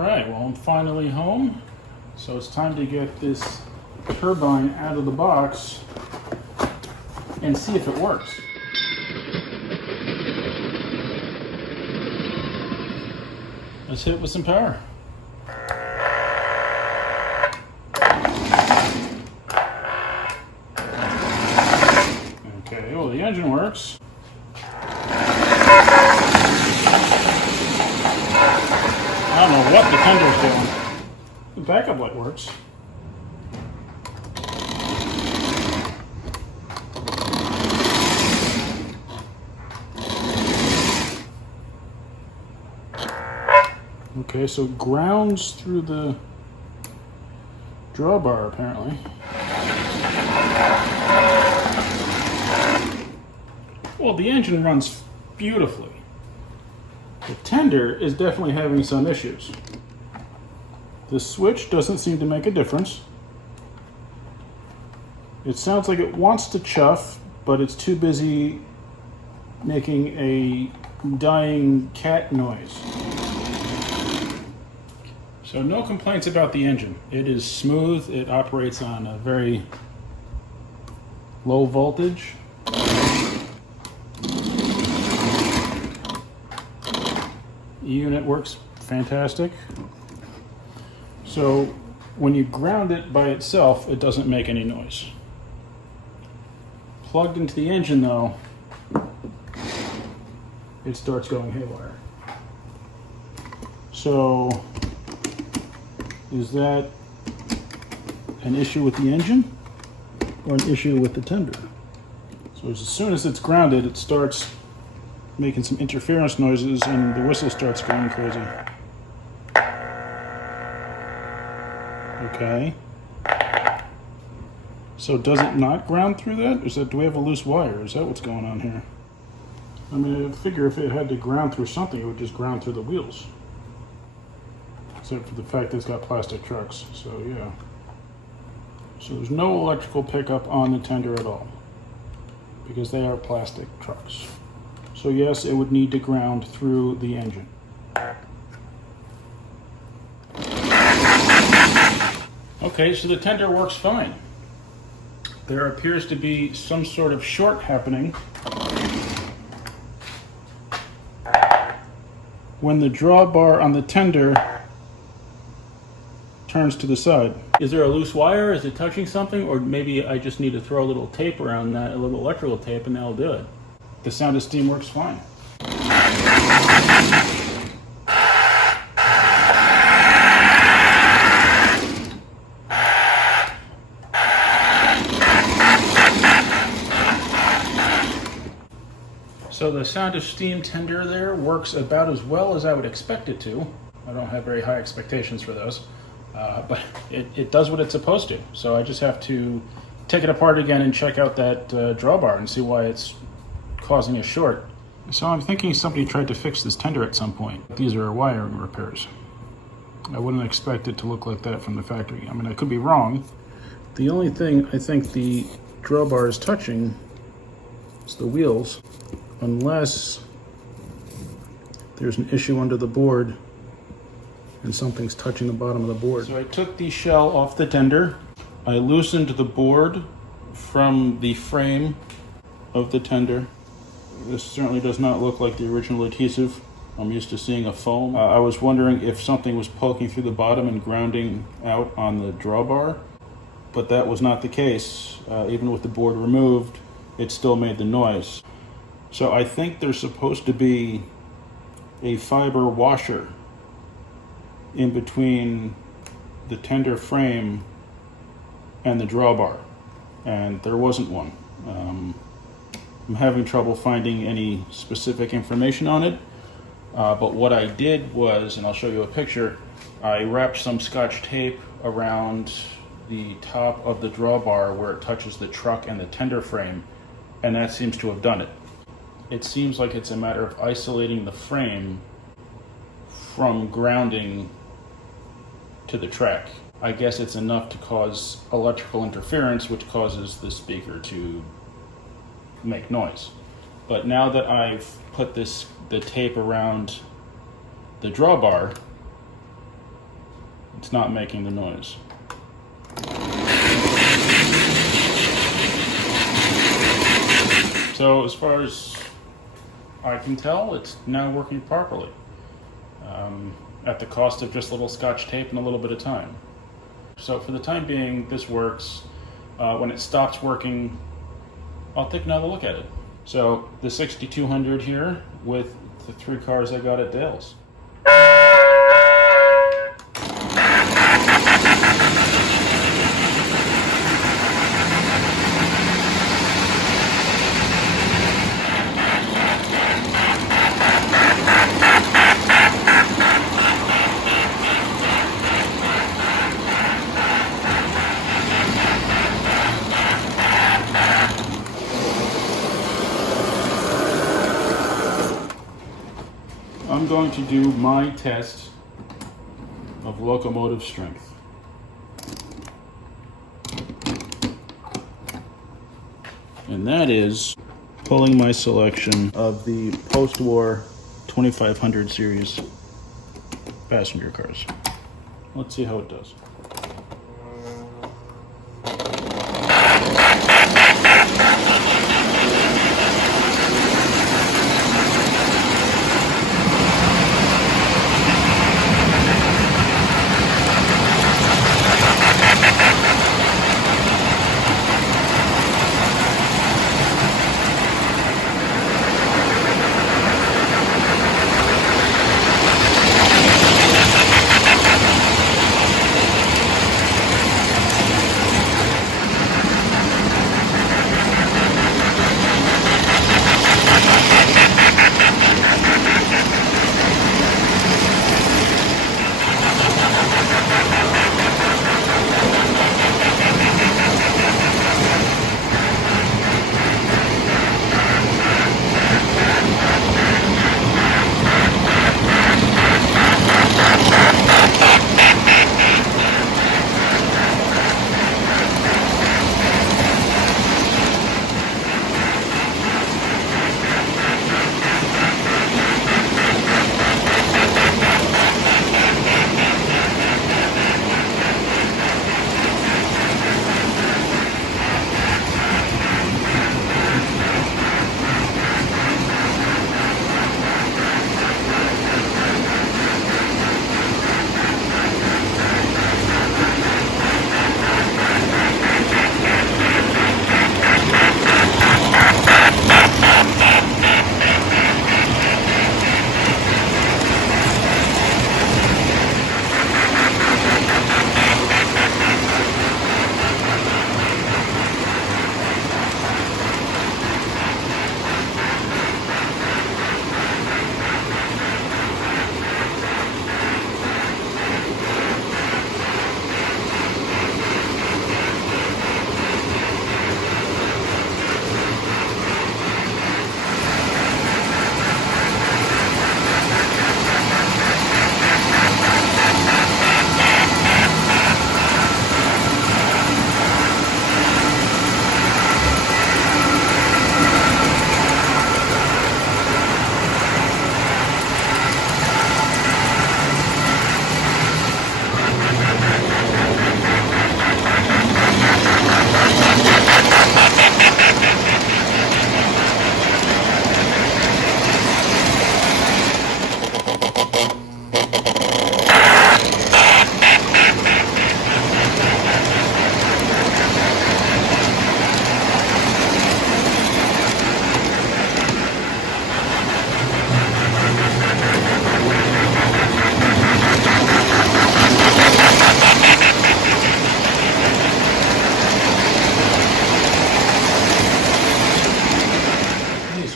Alright, well I'm finally home, so it's time to get this turbine out of the box and see if it works. Let's hit it with some power. Okay, well the engine works. I don't know what the tender's doing. The backup light works. Okay, so it grounds through the drawbar apparently. Well, the engine runs beautifully. The tender is definitely having some issues. The switch doesn't seem to make a difference. It sounds like it wants to chuff, but it's too busy making a dying cat noise. So no complaints about the engine. It is smooth. It operates on a very low voltage. Unit works fantastic. So when you ground it by itself, it doesn't make any noise. Plugged into the engine though, it starts going haywire. So is that an issue with the engine or an issue with the tender? So as soon as it's grounded, it starts making some interference noises and the whistle starts going crazy. Okay. So does it not ground through that? Is that, do we have a loose wire? Is that what's going on here? I mean, I figure if it had to ground through something, it would just ground through the wheels. Except for the fact that it's got plastic trucks, so yeah. So there's no electrical pickup on the tender at all, because they are plastic trucks. So yes, it would need to ground through the engine. Okay, so the tender works fine. There appears to be some sort of short happening when the drawbar on the tender turns to the side. Is there a loose wire? Is it touching something? Or maybe I just need to throw a little tape around that, a little electrical tape, and that'll do it. The sound of steam works fine. So the sound of steam tender there works about as well as I would expect it to. I don't have very high expectations for those, but it does what it's supposed to. So I just have to take it apart again and check out that drawbar and see why it's causing a short. So I'm thinking somebody tried to fix this tender at some point. These are wiring repairs. I wouldn't expect it to look like that from the factory. I mean, I could be wrong. The only thing I think the drawbar is touching is the wheels, unless there's an issue under the board and something's touching the bottom of the board. So I took the shell off the tender. I loosened the board from the frame of the tender. This certainly does not look like the original adhesive. I'm used to seeing a foam. I was wondering if something was poking through the bottom and grounding out on the drawbar, but that was not the case. Even with the board removed, it still made the noise. So I think there's supposed to be a fiber washer in between the tender frame and the drawbar, and there wasn't one. I'm having trouble finding any specific information on it, but what I did was, and I'll show you a picture, I wrapped some Scotch tape around the top of the drawbar where it touches the truck and the tender frame, and that seems to have done it. It seems like it's a matter of isolating the frame from grounding to the track. I guess it's enough to cause electrical interference, which causes the speaker to make noise. But now that I've put the tape around the drawbar, it's not making the noise. So as far as I can tell, it's now working properly. At the cost of just a little Scotch tape and a little bit of time. So for the time being, this works. When it stops working, I'll take another look at it. So the 6200 here with the 3 cars I got at Dale's. I'm going to do my test of locomotive strength. And that is pulling my selection of the post-war 2500 series passenger cars. Let's see how it does.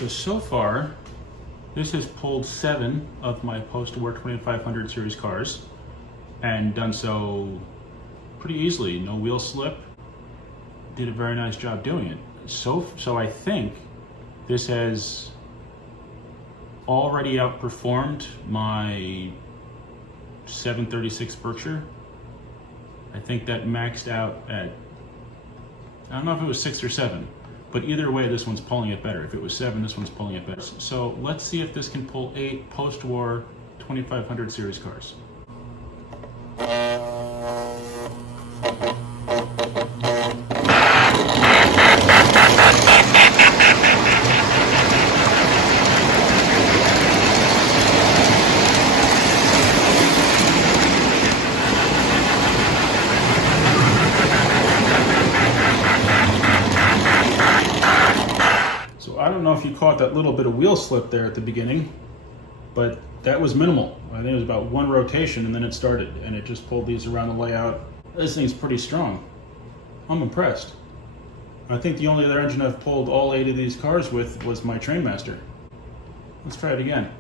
So far, this has pulled 7 of my post-war 2500 series cars and done so pretty easily. No wheel slip. Did a very nice job doing it. So I think this has already outperformed my 736 Berkshire. I think that maxed out at, I don't know if it was 6 or 7. But either way, this one's pulling it better. If it was 7, this one's pulling it better. So let's see if this can pull 8 post-war 2500 series cars. if you caught that little bit of wheel slip there at the beginning, but that was minimal. I think it was about one rotation and then it started, and it just pulled these around the layout. This thing's pretty strong. I'm impressed. I think the only other engine I've pulled all 8 of these cars with was my Trainmaster. Let's try it again.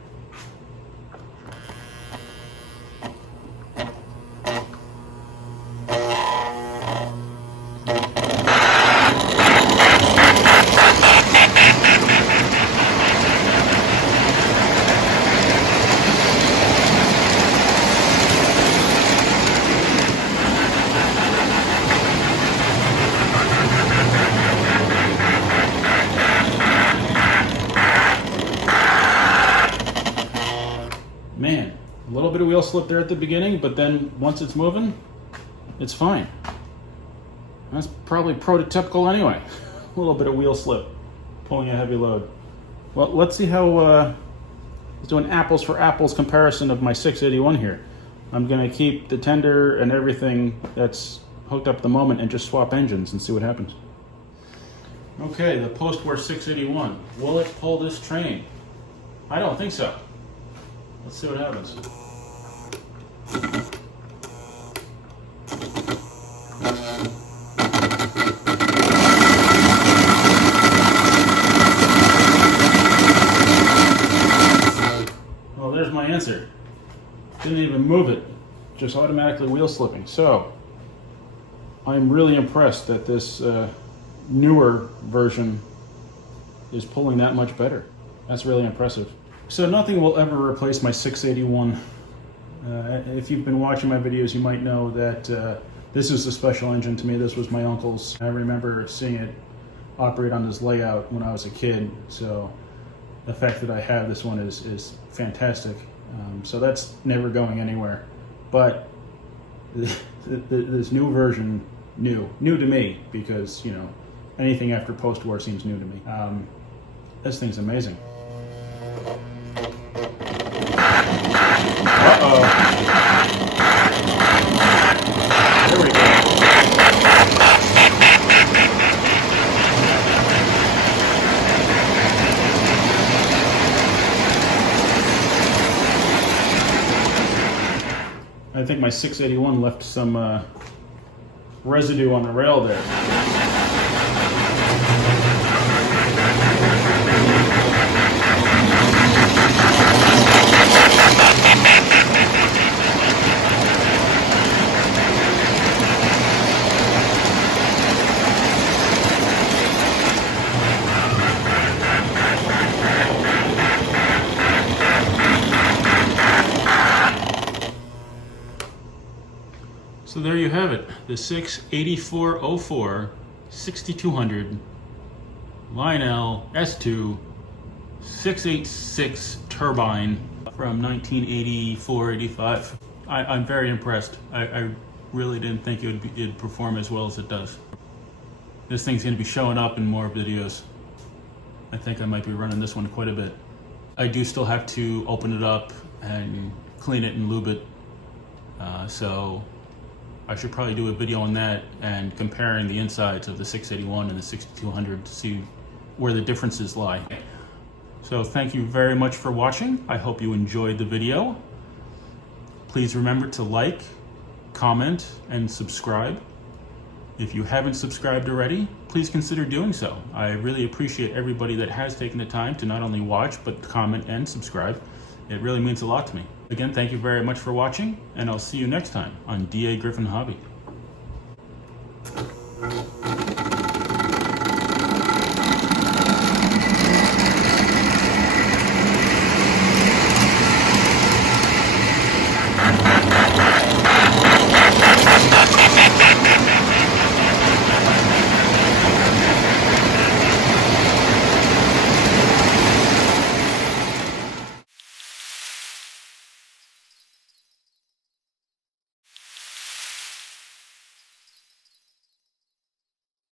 Man, a little bit of wheel slip there at the beginning, but then once it's moving, it's fine. That's probably prototypical anyway. A little bit of wheel slip, pulling a heavy load. Well, let's see how, let's do an apples for apples comparison of my 681 here. I'm gonna keep the tender and everything that's hooked up at the moment and just swap engines and see what happens. Okay, the post-war 681. Will it pull this train? I don't think so. Let's see what happens. Well, there's my answer. Didn't even move it, just automatically wheel slipping. So, I'm really impressed that this newer version is pulling that much better. That's really impressive. So nothing will ever replace my 681. If you've been watching my videos, you might know that this is a special engine to me. This was my uncle's. I remember seeing it operate on this layout when I was a kid. So the fact that I have this one is fantastic. So that's never going anywhere. But this new version, new to me, because, you know, anything after post-war seems new to me. This thing's amazing. Uh-oh. There we go. I think my 681 left some residue on the rail there. So there you have it, the 68404 6200 Lionel S2 686 turbine from 1984-85. I'm very impressed. I really didn't think it'd perform as well as it does. This thing's going to be showing up in more videos. I think I might be running this one quite a bit. I do still have to open it up and clean it and lube it. So I should probably do a video on that and comparing the insides of the 681 and the 6200 to see where the differences lie. So thank you very much for watching. I hope you enjoyed the video. Please remember to like, comment, and subscribe. If you haven't subscribed already, please consider doing so. I really appreciate everybody that has taken the time to not only watch, but comment and subscribe. It really means a lot to me. Again, thank you very much for watching, and I'll see you next time on dagryffyn Hobby.